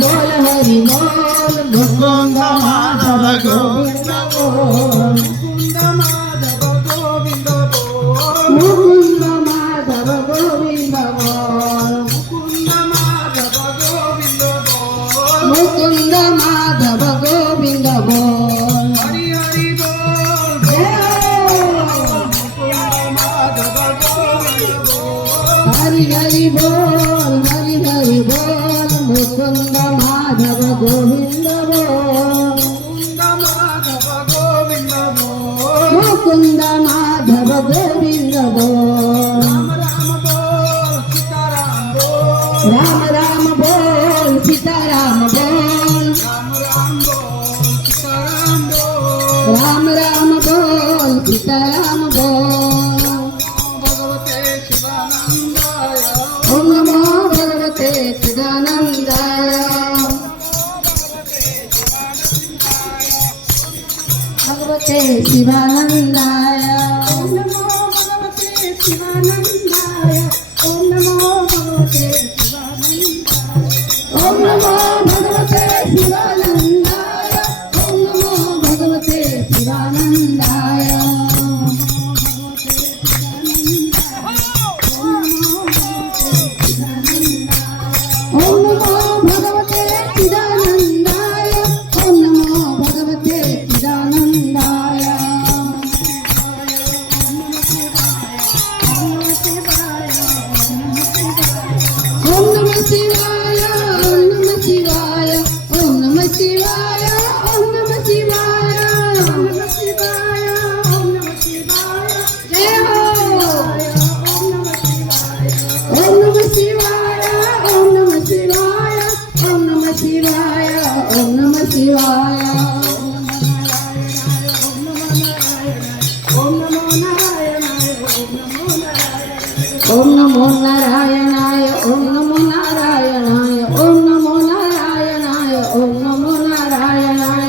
बोल हरी बोल मुकुंद माधव गोविंद बोल मुकुंद माधव गोविंद बोल मुकुंद माधव गोविंद बोल हरी हरी बोल हरी हरी बोल हरी हरी बोल मुकुंद माधव गोविंद बोल मुकुंद माधव गोविंद बोल राम राम बोल सीताराम बोल राम राम बोल सीताराम बोल ओम नमो भगवते चिदानंदाय भगवते शिवानंदाय ओम नमो भगवते शिवानंदाय ओम नमो भगवते शिवानंदाय ओम नमो भगवते शिवानंदाय ओम नमो भगवते शिवानंदाय ओम नमो भगवते चिदानंदाय ओम नमो भगवते चिदानंदाय ओम नमः शिवाय ओम नमः शिवाय ओम नमः शिवाय ओम नमः शिवाय ओम नमः शिवाय ओम नमः शिवाय जय हो ओम नमः शिवाय ओम नमः शिवाय ओम नमः शिवाय ओम नमः शिवाय ओम नमो नारायणाय ओम नमो नारायणाय